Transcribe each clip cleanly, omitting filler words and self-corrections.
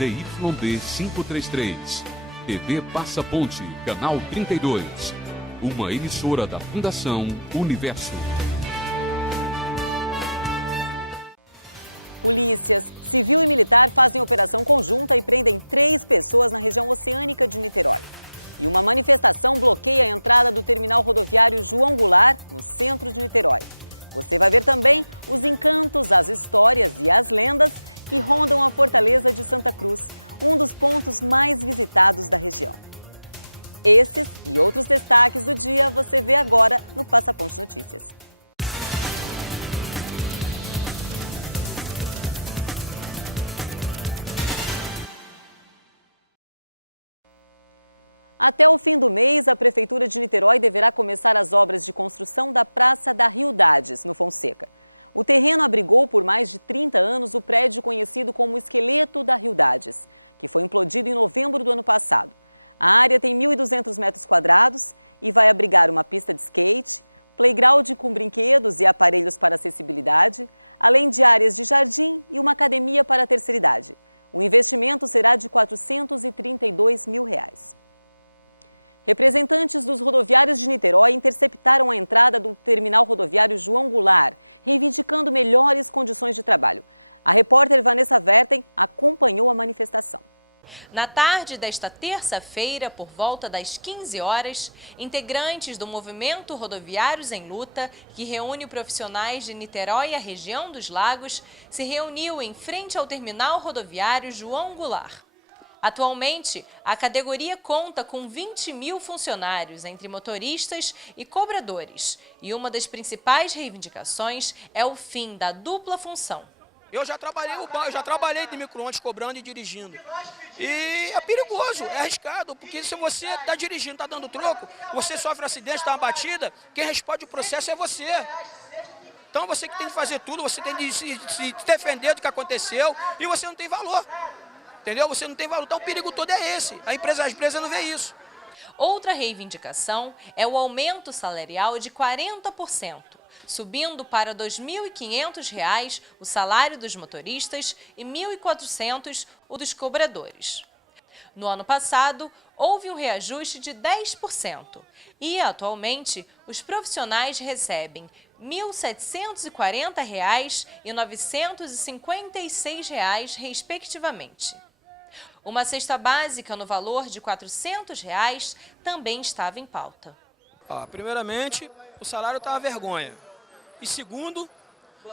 ZYD 533. TV Passa Ponte, canal 32. Uma emissora da Fundação Universo. Na tarde desta terça-feira, por volta das 15 horas, integrantes do Movimento Rodoviários em Luta, que reúne profissionais de Niterói e a região dos Lagos, se reuniu em frente ao terminal rodoviário João Goulart. Atualmente, a categoria conta com 20 mil funcionários, entre motoristas e cobradores, e uma das principais reivindicações é o fim da dupla função. Eu já trabalhei de micro-ondas cobrando e dirigindo. E é perigoso, é arriscado, porque se você está dirigindo, está dando troco, você sofre um acidente, está uma batida, quem responde o processo é você. Então você que tem que fazer tudo, você tem de se defender do que aconteceu e você não tem valor. Entendeu? Você não tem valor. Então o perigo todo é esse. A empresa não vê isso. Outra reivindicação é o aumento salarial de 40%. Subindo para R$ 2.500 o salário dos motoristas e R$ 1.400 o dos cobradores. No ano passado, houve um reajuste de 10% e, atualmente, os profissionais recebem R$ 1.740 e R$ 956, respectivamente. Uma cesta básica no valor de R$ 400 também estava em pauta. Primeiramente, o salário está uma vergonha. E segundo,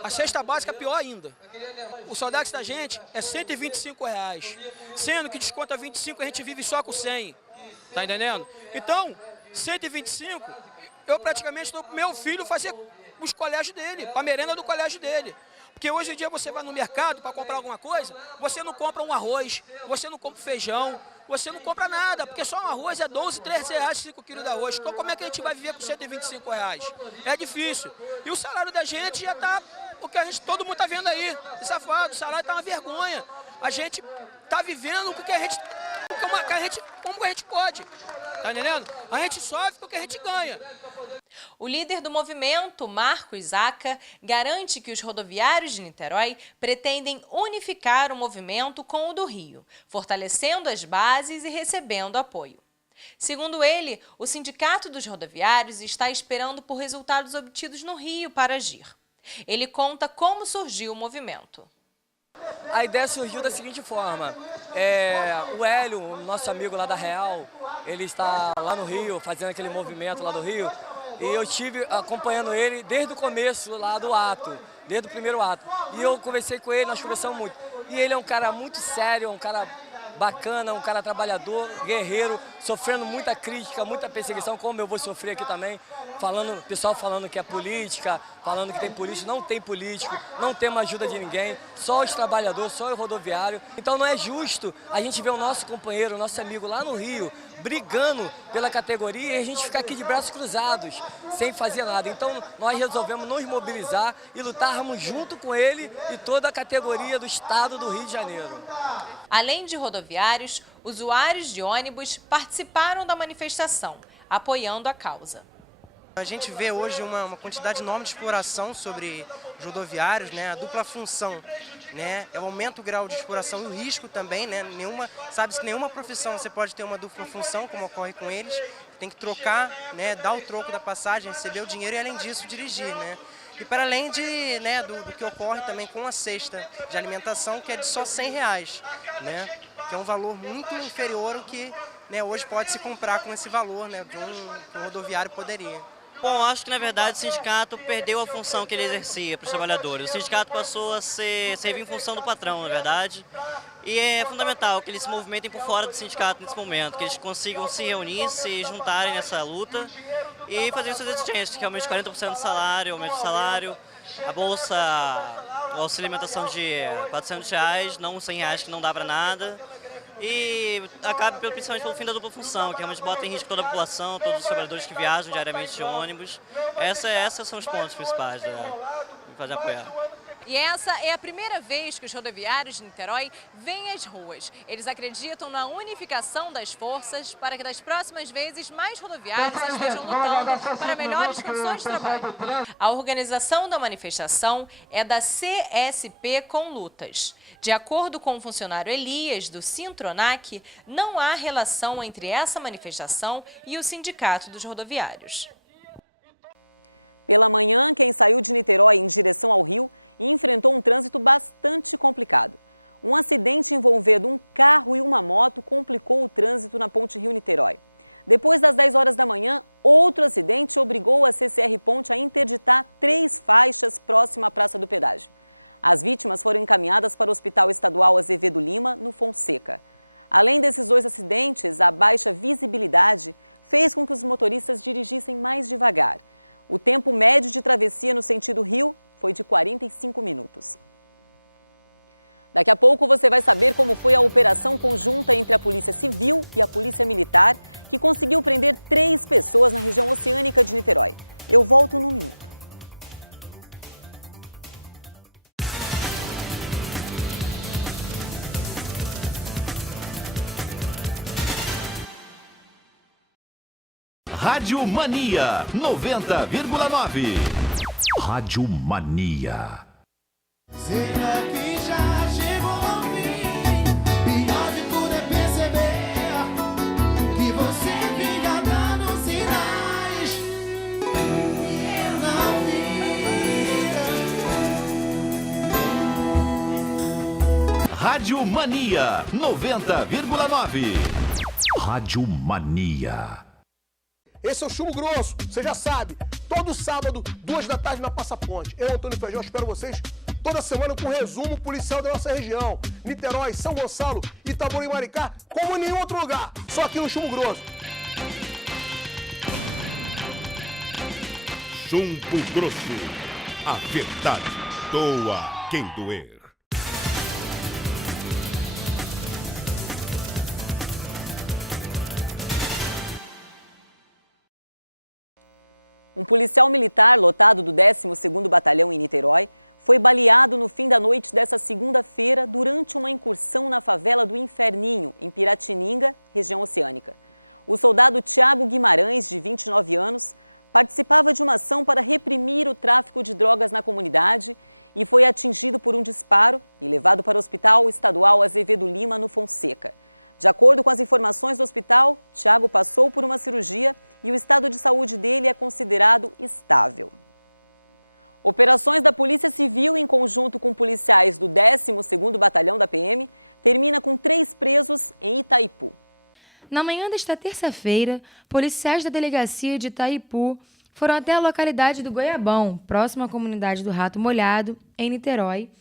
a cesta básica é pior ainda. O Sodex da gente é R$ 125, sendo que desconta 25 a gente vive só com 100. Tá entendendo? Então, 125, eu praticamente estou com meu filho fazer os colégios dele, para a merenda do colégio dele. Porque hoje em dia você vai no mercado para comprar alguma coisa, você não compra um arroz, você não compra feijão, você não compra nada, porque só um arroz é 12, 13 reais, 5 quilos de arroz. Então como é que a gente vai viver com 125 reais? É difícil. E o salário da gente já está, porque todo mundo está vendo aí, safado, o salário está uma vergonha. A gente está vivendo porque como a gente pode. Tá entendendo? A gente sofre porque a gente ganha. O líder do movimento, Marco Isaca, garante que os rodoviários de Niterói pretendem unificar o movimento com o do Rio, fortalecendo as bases e recebendo apoio. Segundo ele, o Sindicato dos Rodoviários está esperando por resultados obtidos no Rio para agir. Ele conta como surgiu o movimento. A ideia surgiu da seguinte forma, o Hélio, o nosso amigo lá da Real, ele está lá no Rio, fazendo aquele movimento lá do Rio, e eu estive acompanhando ele desde o começo lá do ato, desde o primeiro ato. E eu conversei com ele, nós conversamos muito. E ele é um cara muito sério, um cara bacana, um cara trabalhador, guerreiro, sofrendo muita crítica, muita perseguição, como eu vou sofrer aqui também, pessoal falando que é política, falando que tem político, não tem político, não temos ajuda de ninguém, só os trabalhadores, só o rodoviário. Então não é justo a gente ver o nosso companheiro, o nosso amigo lá no Rio, brigando pela categoria e a gente ficar aqui de braços cruzados, sem fazer nada. Então nós resolvemos nos mobilizar e lutarmos junto com ele e toda a categoria do estado do Rio de Janeiro. Além de rodoviários, usuários de ônibus participaram da manifestação, apoiando a causa. A gente vê hoje uma quantidade enorme de exploração sobre os rodoviários, né? A dupla função, né? É o aumento do grau de exploração e o risco também, né? Sabe-se que nenhuma profissão você pode ter uma dupla função, como ocorre com eles. Tem que trocar, né? Dar o troco da passagem, receber o dinheiro e, além disso, dirigir, né? E para além do que ocorre também com a cesta de alimentação, que é de só R$100, né? Que é um valor muito inferior ao que, né, hoje pode se comprar com esse valor, né, que um rodoviário poderia. Bom, acho que na verdade o sindicato perdeu a função que ele exercia para os trabalhadores. O sindicato passou a servir em função do patrão, na verdade. E é fundamental que eles se movimentem por fora do sindicato nesse momento, que eles consigam se reunir, se juntarem nessa luta e fazer suas exigências, que é aumento de 40% do salário, aumento do salário, a bolsa, a auxílio alimentação de R$400, não R$100 que não dá para nada. E acaba principalmente pelo fim da dupla função, que realmente bota em risco toda a população, todos os trabalhadores que viajam diariamente de ônibus. Esses são os pontos principais de fazer apoiar. E essa é a primeira vez que os rodoviários de Niterói vêm às ruas. Eles acreditam na unificação das forças para que das próximas vezes mais rodoviários estejam lutando para melhores condições de trabalho. A organização da manifestação é da CSP com Lutas. De acordo com o funcionário Elias, do Sintronac, não há relação entre essa manifestação e o Sindicato dos Rodoviários. Rádio Mania 90,9. Rádio Mania. Será que já chegou ao fim? Pior de tudo é perceber que você fica dando sinais e eu não vi. Rádio Mania 90,9. Rádio Mania. Esse é o Chumbo Grosso, você já sabe. Todo sábado, 2 da tarde na Passa Ponte. Eu, Antônio Feijão, espero vocês toda semana com um resumo policial da nossa região. Niterói, São Gonçalo, Itabuna e Maricá, como em nenhum outro lugar. Só aqui no Chumbo Grosso. Chumbo Grosso. A verdade doa quem doer. Na manhã desta terça-feira, policiais da delegacia de Itaipu foram até a localidade do Goiabão, próxima à comunidade do Rato Molhado, em Niterói,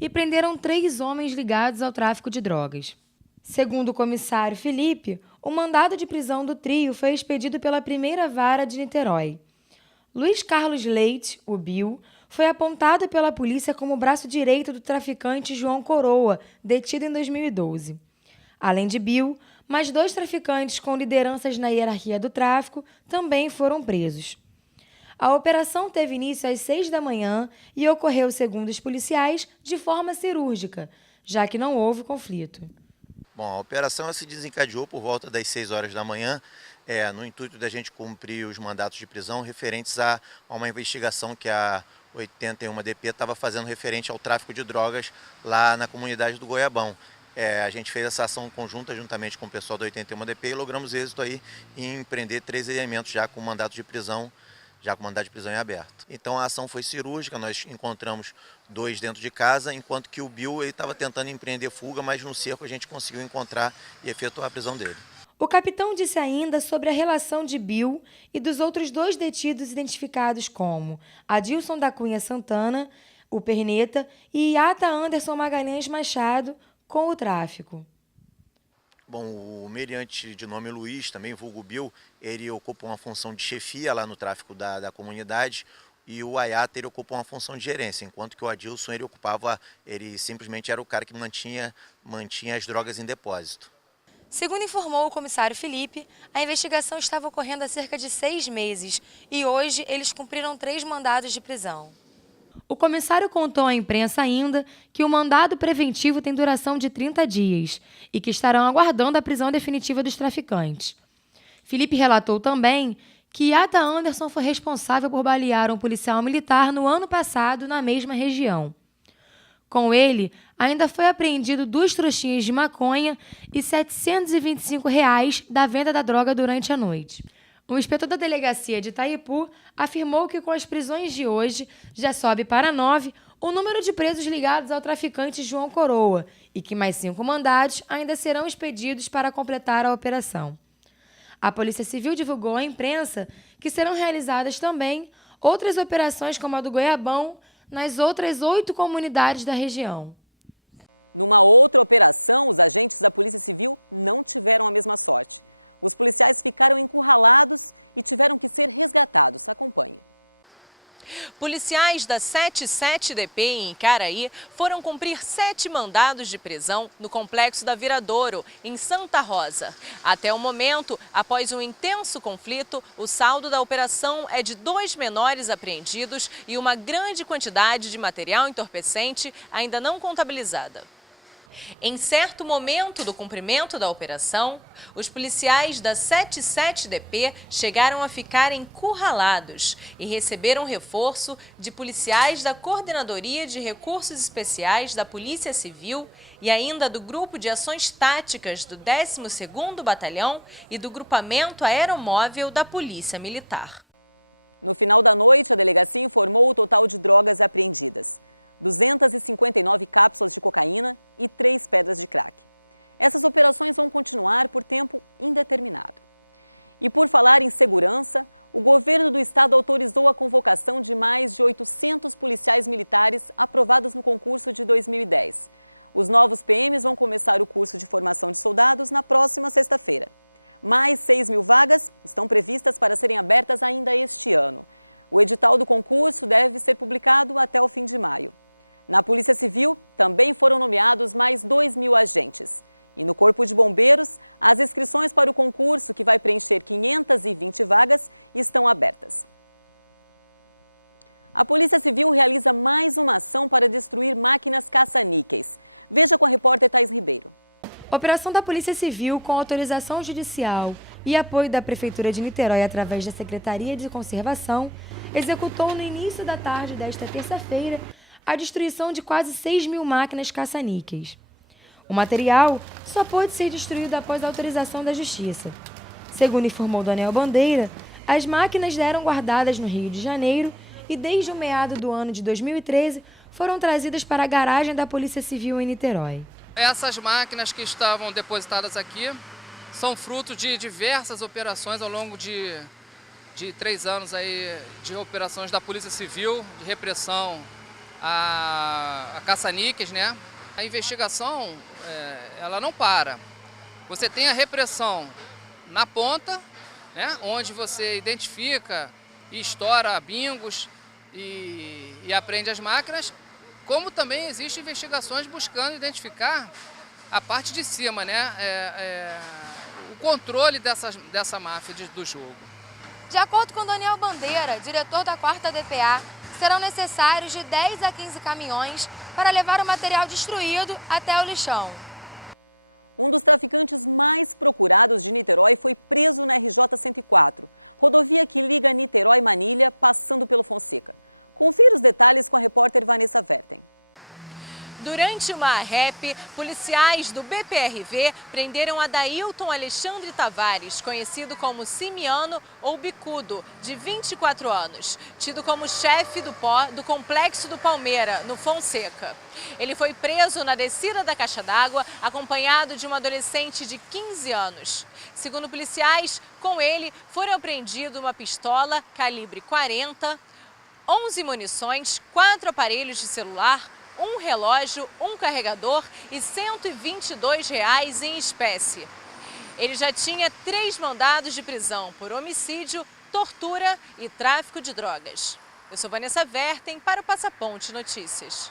e prenderam 3 homens ligados ao tráfico de drogas. Segundo o comissário Felipe, o mandado de prisão do trio foi expedido pela primeira vara de Niterói. Luiz Carlos Leite, o Bill, foi apontado pela polícia como braço direito do traficante João Coroa, detido em 2012. Além de Bill, mais 2 traficantes com lideranças na hierarquia do tráfico também foram presos. A operação teve início às 6 da manhã e ocorreu, segundo os policiais, de forma cirúrgica, já que não houve conflito. Bom, a operação se desencadeou por volta das 6 horas da manhã, no intuito da gente cumprir os mandatos de prisão referentes a uma investigação que a 81DP estava fazendo referente ao tráfico de drogas lá na comunidade do Goiabão. A gente fez essa ação conjunta juntamente com o pessoal da 81DP e logramos êxito aí em prender 3 elementos já com mandato de prisão, em aberto. Então a ação foi cirúrgica, nós encontramos 2 dentro de casa, enquanto que o Bill estava tentando empreender fuga, mas no cerco a gente conseguiu encontrar e efetuar a prisão dele. O capitão disse ainda sobre a relação de Bill e dos outros 2 detidos identificados como Adilson da Cunha Santana, o Perneta, e Yata Anderson Magalhães Machado, com o tráfico. Bom, o meliante de nome Luiz, também vulgo Bill, ele ocupa uma função de chefia lá no tráfico da comunidade, e o Ayata ele ocupa uma função de gerência, enquanto que o Adilson ele simplesmente era o cara que mantinha as drogas em depósito. Segundo informou o comissário Felipe, a investigação estava ocorrendo há cerca de 6 meses e hoje eles cumpriram 3 mandados de prisão. O comissário contou à imprensa ainda que o mandado preventivo tem duração de 30 dias e que estarão aguardando a prisão definitiva dos traficantes. Felipe relatou também que Yata Anderson foi responsável por balear um policial militar no ano passado na mesma região. Com ele, ainda foi apreendido 2 trouxinhas de maconha e R$ 725 da venda da droga durante a noite. O inspetor da delegacia de Itaipu afirmou que com as prisões de hoje já sobe para 9 o número de presos ligados ao traficante João Coroa e que mais 5 mandados ainda serão expedidos para completar a operação. A Polícia Civil divulgou à imprensa que serão realizadas também outras operações como a do Goiabão nas outras 8 comunidades da região. Policiais da 77DP em Icaraí foram cumprir 7 mandados de prisão no Complexo da Viradouro, em Santa Rosa. Até o momento, após um intenso conflito, o saldo da operação é de 2 menores apreendidos e uma grande quantidade de material entorpecente ainda não contabilizada. Em certo momento do cumprimento da operação, os policiais da 77DP chegaram a ficar encurralados e receberam reforço de policiais da Coordenadoria de Recursos Especiais da Polícia Civil e ainda do Grupo de Ações Táticas do 12º Batalhão e do Grupamento Aeromóvel da Polícia Militar. Operação da Polícia Civil com autorização judicial e apoio da Prefeitura de Niterói através da Secretaria de Conservação executou no início da tarde desta terça-feira a destruição de quase 6.000 máquinas caça-níqueis. O material só pôde ser destruído após a autorização da Justiça. Segundo informou Daniel Bandeira, as máquinas eram guardadas no Rio de Janeiro e desde o meado do ano de 2013 foram trazidas para a garagem da Polícia Civil em Niterói. Essas máquinas que estavam depositadas aqui são fruto de diversas operações ao longo de 3 anos aí de operações da Polícia Civil, de repressão a caça-níqueis, né? A investigação, ela não para. Você tem a repressão na ponta, né? Onde você identifica e estoura bingos e apreende as máquinas, como também existem investigações buscando identificar a parte de cima, né? O controle dessa máfia do jogo. De acordo com Daniel Bandeira, diretor da 4ª DPA, serão necessários de 10 a 15 caminhões para levar o material destruído até o lixão. Durante uma rap, policiais do BPRV prenderam Adailton Alexandre Tavares, conhecido como Simiano ou Bicudo, de 24 anos, tido como chefe do Complexo do Palmeira, no Fonseca. Ele foi preso na descida da caixa d'água, acompanhado de uma adolescente de 15 anos. Segundo policiais, com ele foram apreendidos uma pistola calibre 40, 11 munições, 4 aparelhos de celular, um relógio, um carregador e R$ 122 em espécie. Ele já tinha 3 mandados de prisão por homicídio, tortura e tráfico de drogas. Eu sou Vanessa Vertem para o Passaponte Notícias.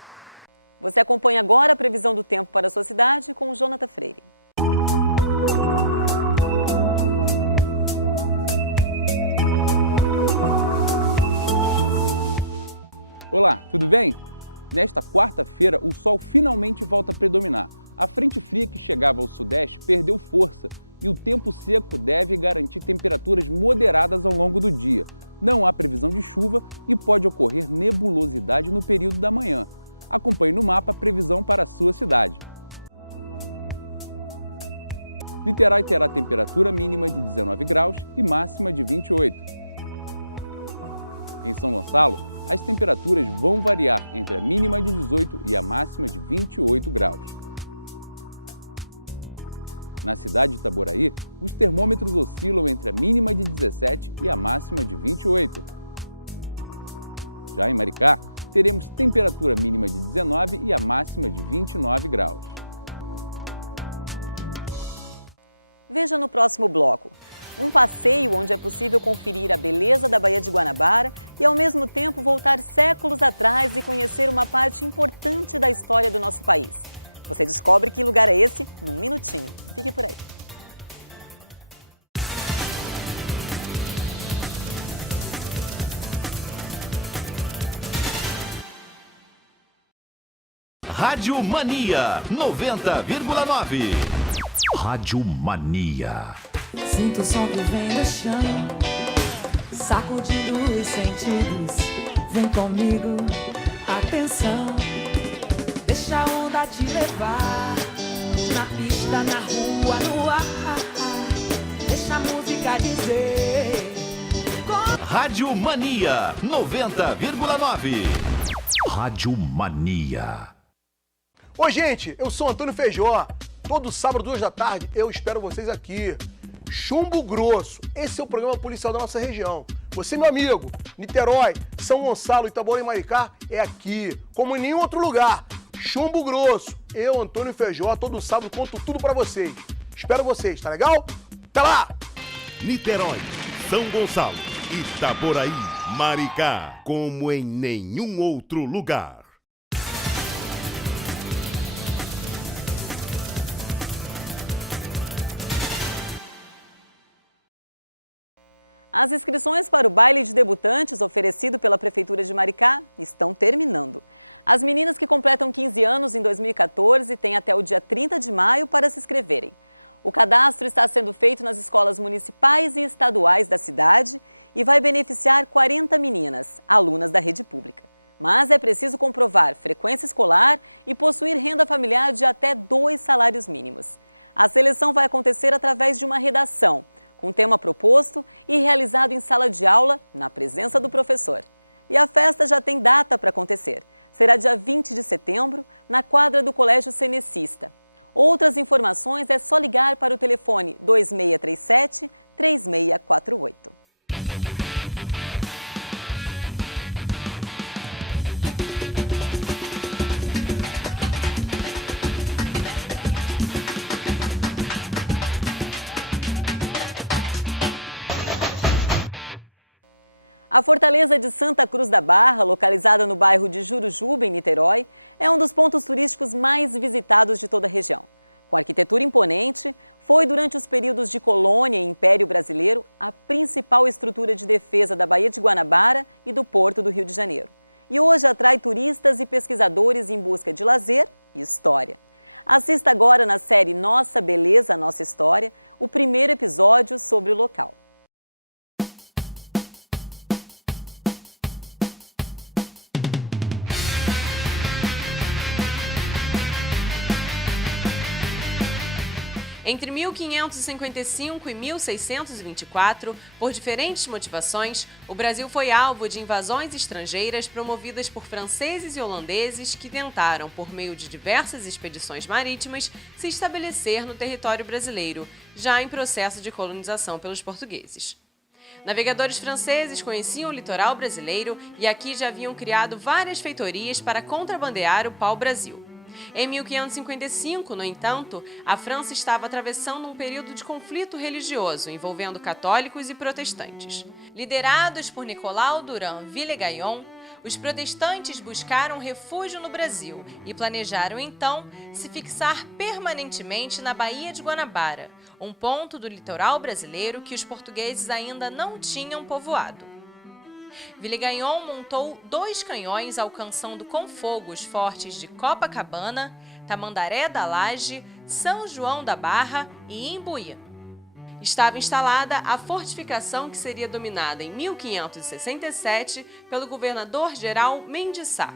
Rádio Mania 90,9. Rádio Mania. Sinto o som que vem do chão, sacudindo os sentidos. Vem comigo, atenção, deixa a onda te levar. Na pista, na rua, no ar, deixa a música dizer. Rádio Mania 90,9. Rádio Mania. Oi, gente, eu sou Antônio Feijó. Todo sábado, 2 da tarde, eu espero vocês aqui. Chumbo Grosso, esse é o programa policial da nossa região. Você, meu amigo, Niterói, São Gonçalo, Itaboraí e Maricá, é aqui, como em nenhum outro lugar. Chumbo Grosso, eu, Antônio Feijó, todo sábado conto tudo pra vocês. Espero vocês, tá legal? Até lá! Niterói, São Gonçalo, Itaboraí, Maricá, como em nenhum outro lugar. Entre 1555 e 1624, por diferentes motivações, o Brasil foi alvo de invasões estrangeiras promovidas por franceses e holandeses que tentaram, por meio de diversas expedições marítimas, se estabelecer no território brasileiro, já em processo de colonização pelos portugueses. Navegadores franceses conheciam o litoral brasileiro e aqui já haviam criado várias feitorias para contrabandear o pau-brasil. Em 1555, no entanto, a França estava atravessando um período de conflito religioso envolvendo católicos e protestantes. Liderados por Nicolau Durand Villegaillon, os protestantes buscaram refúgio no Brasil e planejaram, então, se fixar permanentemente na Baía de Guanabara, um ponto do litoral brasileiro que os portugueses ainda não tinham povoado. Villegaillon montou 2 canhões alcançando com fogo os fortes de Copacabana, Tamandaré da Laje, São João da Barra e Imbuí. Estava instalada a fortificação que seria dominada em 1567 pelo governador-geral Mendes Sá.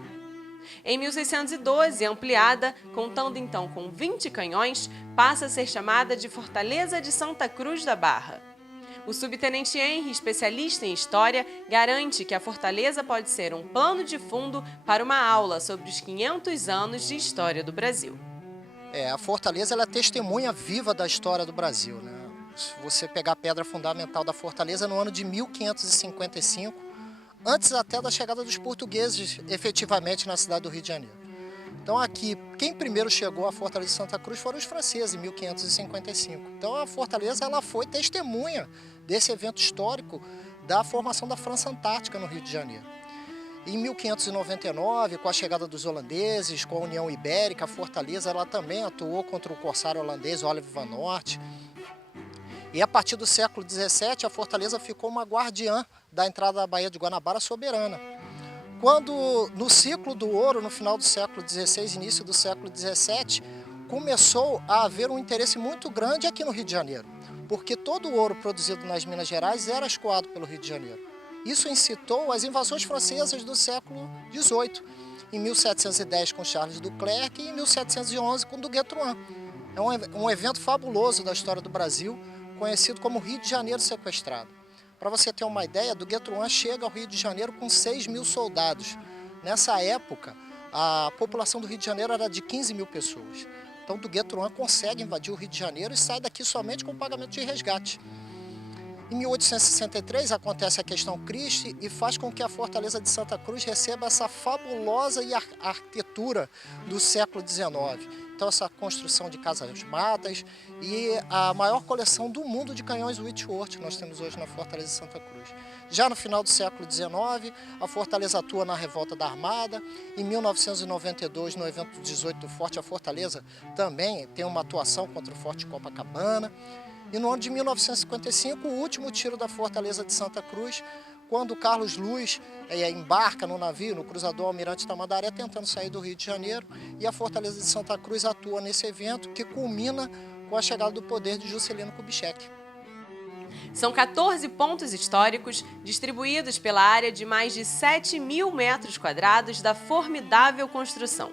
Em 1612, ampliada, contando então com 20 canhões, passa a ser chamada de Fortaleza de Santa Cruz da Barra. O subtenente Henry, especialista em história, garante que a fortaleza pode ser um plano de fundo para uma aula sobre os 500 anos de história do Brasil. A fortaleza ela é testemunha viva da história do Brasil, né? Se você pegar a pedra fundamental da fortaleza no ano de 1555, antes até da chegada dos portugueses efetivamente na cidade do Rio de Janeiro. Então aqui, quem primeiro chegou à Fortaleza de Santa Cruz foram os franceses, em 1555. Então a fortaleza ela foi testemunha desse evento histórico da formação da França Antártica no Rio de Janeiro. Em 1599, com a chegada dos holandeses, com a União Ibérica, a fortaleza ela também atuou contra o corsário holandês Oliver van Noort. E a partir do século XVII, a fortaleza ficou uma guardiã da entrada da Baía de Guanabara soberana. Quando, no ciclo do ouro, no final do século XVI, início do século XVII, começou a haver um interesse muito grande aqui no Rio de Janeiro, porque todo o ouro produzido nas Minas Gerais era escoado pelo Rio de Janeiro. Isso incitou as invasões francesas do século XVIII, em 1710 com Charles de Leclerc e em 1711 com Duguay-Trouin. É um evento fabuloso da história do Brasil, conhecido como Rio de Janeiro sequestrado. Para você ter uma ideia, Duguay-Trouin chega ao Rio de Janeiro com 6.000 soldados. Nessa época, a população do Rio de Janeiro era de 15.000 pessoas. Então, Duguay-Trouin consegue invadir o Rio de Janeiro e sai daqui somente com o pagamento de resgate. Em 1863, acontece a questão Christie e faz com que a Fortaleza de Santa Cruz receba essa fabulosa arquitetura do século XIX. Então, essa construção de casas-matas e a maior coleção do mundo de canhões Whitworth que nós temos hoje na Fortaleza de Santa Cruz. Já no final do século XIX, a Fortaleza atua na Revolta da Armada. Em 1992, no evento 18 do Forte, a Fortaleza também tem uma atuação contra o Forte Copacabana. E no ano de 1955, o último tiro da Fortaleza de Santa Cruz, quando Carlos Luz embarca no navio, no cruzador Almirante Tamandaré, tentando sair do Rio de Janeiro, e a Fortaleza de Santa Cruz atua nesse evento, que culmina com a chegada do poder de Juscelino Kubitschek. São 14 pontos históricos distribuídos pela área de mais de 7.000 metros quadrados da formidável construção.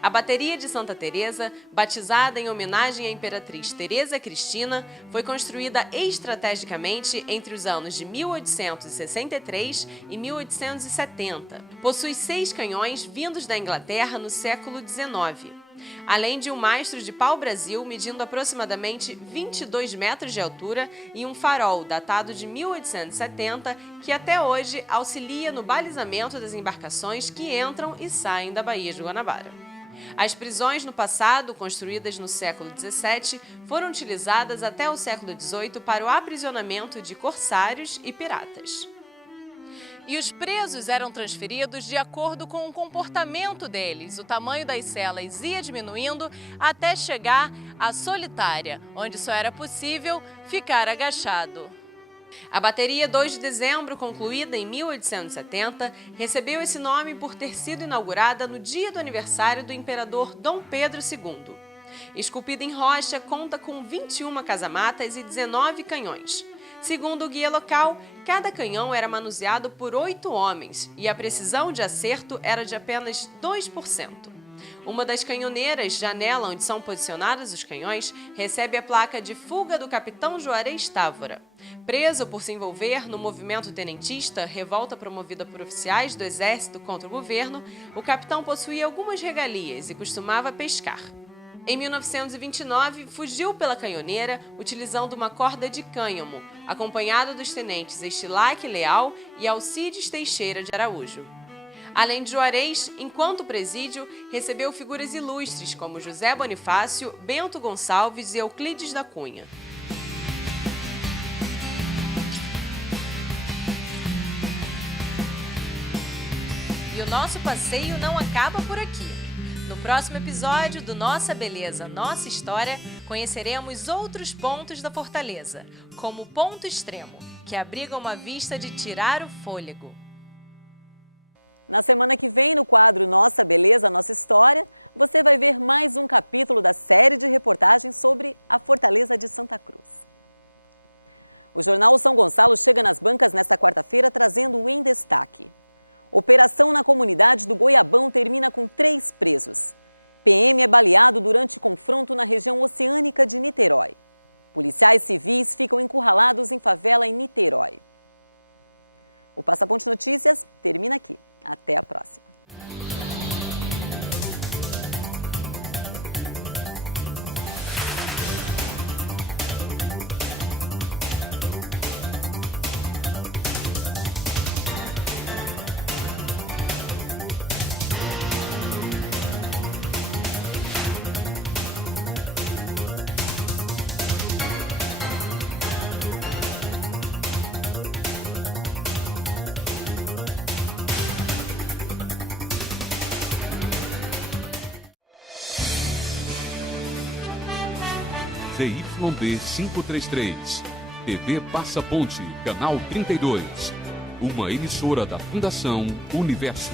A Bateria de Santa Teresa, batizada em homenagem à Imperatriz Teresa Cristina, foi construída estrategicamente entre os anos de 1863 e 1870. Possui 6 canhões vindos da Inglaterra no século XIX, além de um mastro de pau-brasil medindo aproximadamente 22 metros de altura e um farol datado de 1870 que até hoje auxilia no balizamento das embarcações que entram e saem da Baía de Guanabara. As prisões no passado, construídas no século XVII, foram utilizadas até o século XVIII para o aprisionamento de corsários e piratas. E os presos eram transferidos de acordo com o comportamento deles. O tamanho das celas ia diminuindo até chegar à solitária, onde só era possível ficar agachado. A Bateria 2 de Dezembro, concluída em 1870, recebeu esse nome por ter sido inaugurada no dia do aniversário do imperador Dom Pedro II. Esculpida em rocha, conta com 21 casamatas e 19 canhões. Segundo o guia local, cada canhão era manuseado por 8 homens e a precisão de acerto era de apenas 2%. Uma das canhoneiras, janela onde são posicionados os canhões, recebe a placa de fuga do capitão Juarez Távora. Preso por se envolver no movimento tenentista, revolta promovida por oficiais do Exército contra o governo, o capitão possuía algumas regalias e costumava pescar. Em 1929, fugiu pela canhoneira utilizando uma corda de cânhamo, acompanhado dos tenentes Estilac Leal e Alcides Teixeira de Araújo. Além de Juarez, enquanto presídio, recebeu figuras ilustres como José Bonifácio, Bento Gonçalves e Euclides da Cunha. E o nosso passeio não acaba por aqui. No próximo episódio do Nossa Beleza, Nossa História, conheceremos outros pontos da Fortaleza, como o Ponto Extremo, que abriga uma vista de tirar o fôlego. ZYD 533, TV Passa Ponte, canal 32, uma emissora da Fundação Universo.